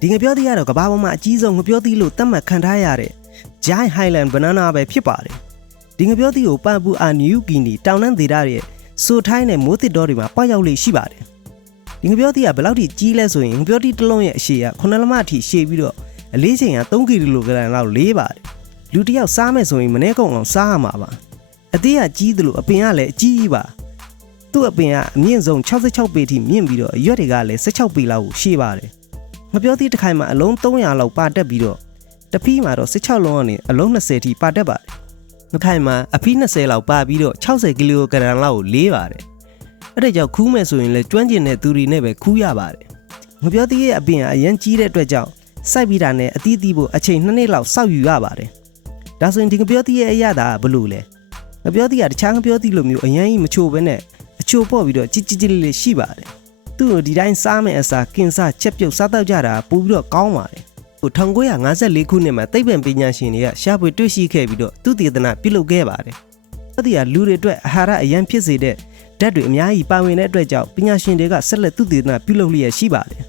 ဒီငပြောသီးကတော့ကမ္ဘာပေါ်မှာအကြီးဆုံးငပြောသီးလို့သတ်မှတ်ခံထားရတဲ့ Giant Highland Banana ပဲဖြစ်ပါတယ်ဒီငပြောသီးကိုပါပူအာနယူဂီနီတောင်တန်းဒေသရဲ့ဆိုထိုင်းနဲ့မိုးတစ်တော်တွေမှာပွားရောက်လေရှိပါတယ်ဒီငပြောသီးကဘယ်လောက်ထိကြီးလဲဆိုရင်ငပြောသီးတစ်လုံးရဲ့အရှည်က9လက်မအထိရှည်ပြီးတော့အလေးချိန်က3ကီလိုဂရမ်လောက်လေးပါတယ်လူတစ်ယောက်စားမယ်ဆိုရင်မနေ့ကောင်အောင်စားရမှာပါအသေးကကြီးသလိုအပင်ကလည်းအကြီးကြီးပါသူ့အပင်ကအမြင့်ဆုံး66ပေထိမြင့်ပြီးတော့အရွက်တွေကလည်း16ပေလောက်ရှည်ပါတယ်ငပြောသီးတစ်ခိုင်မှာအလုံး300လောက်ပါတက်ပြီးတော့တဖီးမှာတော့16လုံးကနေအလုံး20ထိပါတက်ပါတယ်တစ်ခိုင်မှာအဖီး20လောက်ပါပြီးတော့60ကီလိုဂရမ်လောက်ကိုလေးပါတယ်အဲ့ဒါကြောင့်ခူးမယ်ဆိုရင်လည်းကျွမ်းကျင်တဲ့သူတွေနဲ့ပဲခူးရပါတယ်ငပြောသီးရဲ့အပင်ကအရင်ကြီးတဲ့အတွက်ကြောင့်စိုက်ပြီးတာနဲ့အသီးသီးဖို့အချိန်2နှစ်လောက်စောက်ယူရပါတယ်ဒါဆိုရင်ဒီငပြောသီးရဲ့အရသာကဘလို့လဲငပြောသီးကတခြားငပြောသီးလိုမျိုးအရင်ကြီးမချိုဘဲနဲ့အချိုပေါ့ပြီးတော့ကြီးကြီးလေးလေးရှိပါတယ်သူ့ကိုဒီတိုင်းစားမယ်အစားကင်စားချက်ပြုတ်စားတော့ကြတာပိုပြီးတော့ကောင်းပါတယ်1954ခုနှစ်မှာသိပ္ပံပညာရှင်တွေကရှာဖွေတွေ့ရှိခဲ့ပြီးတော့သူတည်တနာပြုလုပ်ခဲ့ပါတယ်အဲ့ဒီကလူတွေအတွက်အာဟာရအရန်ဖြစ်စေတဲ့ဓာတ်တွေအများကြီးပါဝင်တဲ့အတွက်ကြောင့်ပညာရှင်တွေကဆက်လက်သူတည်တနာပြုလုပ်လျက်ရှိပါတယ်